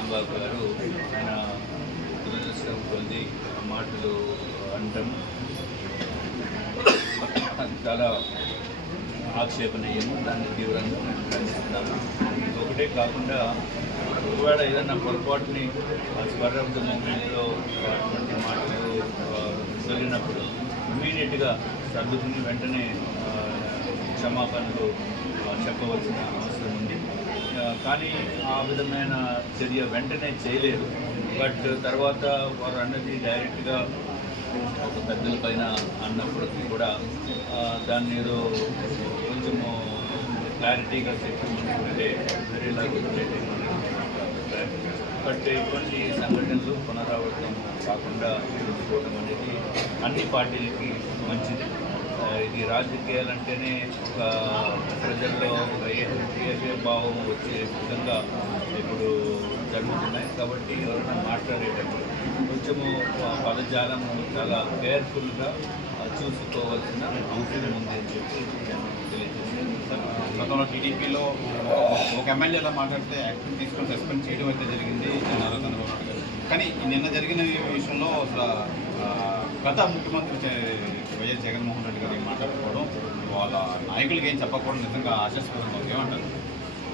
రాంబాబు గారు ఆయన దురదృష్టం కొద్ది మాటలు అనటం అది చాలా ఆక్షేపణీయము. దాన్ని తీవ్రంగా మేము ఖండిస్తున్నాము. ఒకటే కాకుండా ఒకవేళ ఏదైనా పొరపాటుని స్పర్ ఆఫ్ ద మూమెంట్లో అటువంటి మాటలు జరిగినప్పుడు ఇమీడియట్గా సర్దుకుని వెంటనే క్షమాపణలు చెప్పవలసిన అవసరం ఉంది. కానీ ఆ విధమైన చర్య వెంటనే చేయలేదు. బట్ తర్వాత వారు అన్నది డైరెక్ట్గా ఒక పెద్దల పైన అన్నప్పటికీ కూడా దాన్ని ఏదో కొంచెము క్లారిటీగా చెప్పమంటే వేరేలాగా బట్ ఇటువంటి సంఘటనలు పునరావృతం కాకుండా చూసుకోవడం అనేది అన్ని పార్టీలకి మంచిది. ఇది రాజకీయాలంటేనే ఒక ప్రజల్లో ఏ భావం వచ్చే విధంగా ఇప్పుడు జరుగుతున్నాయి. కాబట్టి ఎవరైనా మాట్లాడేటప్పుడు కొంచెము పదజాలము చాలా కేర్ఫుల్గా చూసుకోవాల్సిన అవసరం ఉంది అని చెప్పి నేను తెలియజేస్తాను. గతంలో టీడీపీలో ఒక ఎమ్మెల్యేలా మాట్లాడితే యాక్షన్ తీసుకొని సస్పెండ్ చేయడం అయితే జరిగింది చంద్రబాబు నాయుడు గారు. కానీ నిన్న జరిగిన విషయంలో అసలు గత ముఖ్యమంత్రి వైఎస్ జగన్మోహన్ రెడ్డి గారు మాట్లాడుకోవడం, వాళ్ళ నాయకులకి ఏం చెప్పకపోవడం నిజంగా ఆశాస్పదం. ఏమంటారు?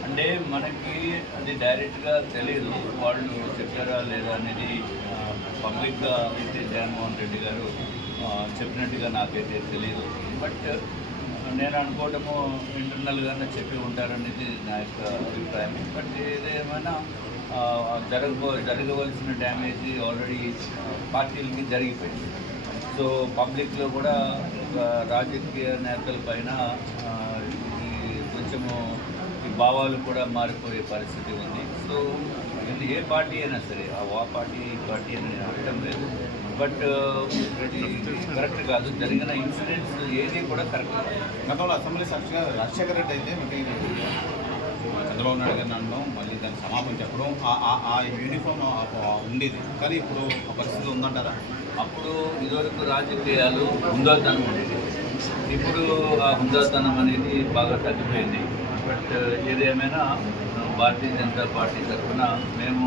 అంటే మనకి అది డైరెక్ట్గా తెలియదు వాళ్ళు చెప్పారా లేదా అనేది. పబ్లిక్గా అయితే జగన్మోహన్ రెడ్డి గారు చెప్పినట్టుగా నాకైతే తెలియదు. బట్ నేను అనుకోవటము ఇంటర్నల్గానే చెప్పి ఉంటారనేది నా యొక్క అభిప్రాయం. బట్ ఏదేమైనా జరగవలసిన డ్యామేజ్ ఆల్రెడీ పార్టీలకి జరిగిపోయింది. సో పబ్లిక్లో కూడా రాజకీయ నేతల పైన కొంచెము ఈ భావాలు కూడా మారిపోయే పరిస్థితి ఉంది. సో ఇది ఏ పార్టీ అయినా సరే ఆ పార్టీ ఈ పార్టీ అని నేను అనడం లేదు. బట్ ఇది కరెక్ట్ కాదు. జరిగిన ఇన్సిడెంట్స్ ఏది కూడా కరెక్ట్ కాదు. గతంలో అసెంబ్లీ సాక్షిగా రాజశేఖర రెడ్డి అయితే చంద్రబాబు నాయుడు గారిని అనడం, మళ్ళీ దానికి సమాపం చెప్పడం, ఆ యూనిఫామ్ ఉండేది. కానీ ఇప్పుడు ఆ పరిస్థితి ఉందంటారా? అప్పుడు ఇదివరకు రాజకీయాలు హుందాతనం ఉండేది. ఇప్పుడు ఆ హుందాతనం అనేది బాగా తగ్గిపోయింది. బట్ ఏదేమైనా భారతీయ జనతా పార్టీ తరఫున మేము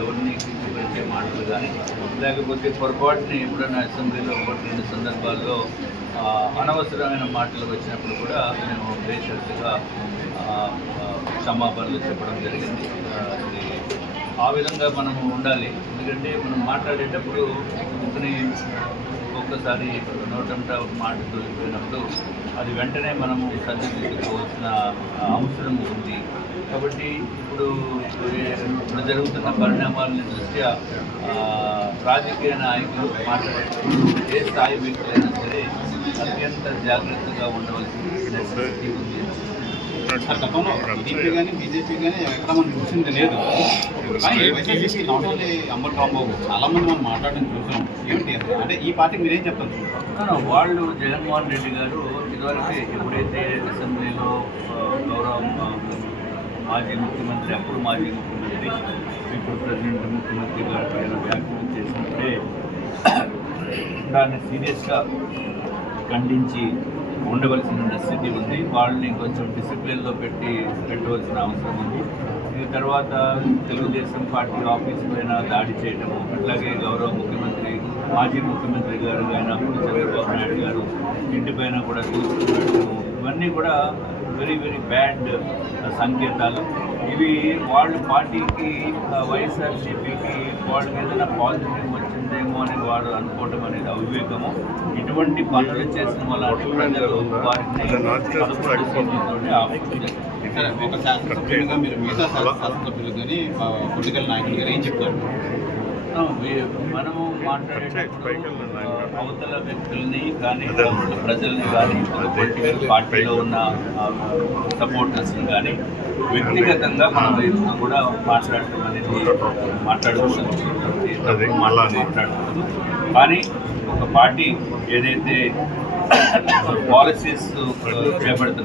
ఎవరిని కించపరిచే మాటలు కానీ లేకపోతే పొరపాటుని ఎప్పుడైనా అసెంబ్లీలో ఒకటి రెండు సందర్భాల్లో అనవసరమైన మాటలు వచ్చినప్పుడు కూడా మేము బేషరతుగా క్షమాపణలు చెప్పడం జరిగింది. ఆ విధంగా మనము ఉండాలి. ఎందుకంటే మనం మాట్లాడేటప్పుడు ఒక్కసారి నోటంట మాట తొలిపోయినప్పుడు అది వెంటనే మనము సరిదిద్దుకోవాల్సిన అవసరం ఉంది. కాబట్టి ఇప్పుడు జరుగుతున్న పరిణామాలని దృష్ట్యా రాజకీయ నాయకులు మాట్లాడేటప్పుడు ఏ స్థాయి వ్యక్తులైనా సరే అత్యంత జాగ్రత్తగా ఉండవలసిన నెసెసిటీ ఉంది. గతంలో టీడీపీ కానీ బీజేపీ కానీ ఎక్కడ మనం చూసింది లేదు. కానీ YCP not only Ambati Rambabu చాలామంది మనం మాట్లాడడం చూస్తున్నాం. ఏమిటి అంటే ఈ పార్టీకి మీరేం చెప్తారు? వాళ్ళు జగన్మోహన్ రెడ్డి గారు ఇదివరకే ఎప్పుడైతే అసెంబ్లీలో గౌరవ మాజీ ముఖ్యమంత్రి అప్పుడు మాజీ ముఖ్యమంత్రి ఇప్పుడు ప్రెసిడెంట్ ముఖ్యమంత్రి గారి పైన వ్యాఖ్యలు చేసినప్పుడే దాన్ని సీరియస్గా ఖండించి ఉండవలసిన స్థితి ఉంది. వాళ్ళని కొంచెం డిసిప్లిన్లో పెట్టవలసిన అవసరం ఉంది. ఈ తర్వాత తెలుగుదేశం పార్టీ ఆఫీస్ పైన దాడి చేయడము, అట్లాగే గౌరవ ముఖ్యమంత్రి మాజీ ముఖ్యమంత్రి గారు అయిన చంద్రబాబు నాయుడు గారు ఇంటిపైన కూడా తీసుకురావడము, ఇవన్నీ కూడా వెరీ వెరీ బ్యాడ్ సంకేతాలు. ఇవి వాళ్ళ పార్టీకి వైఎస్ఆర్సీపీకి వాళ్ళకి ఏదైనా పాజిటివ్ వచ్చిందేమో అని వాడు అనుకోవడం అనేది అవివేకము. ఇటువంటి పనులు చేసిన వల్ల ప్రజలు వారిని ఒక శాసనసభ్యులుగా మీరు మిగతా శాసనసభ్యులు కానీ పొలిటికల్ నాయకులు గారు ఏం చెప్తారు? మనము మాట్లాడేటప్పుడు అవతల వ్యక్తుల్ని కానీ ప్రజల్ని కానీ పొలిటికల్ పార్టీలో ఉన్న సపోర్టర్స్ని కానీ వ్యక్తిగతంగా మనం ఎప్పుడు కూడా మాట్లాడటం అనేది మాట్లాడుకోవచ్చు. కానీ ఒక పార్టీ ఏదైతే పాలసీస్ చేపడుతున్న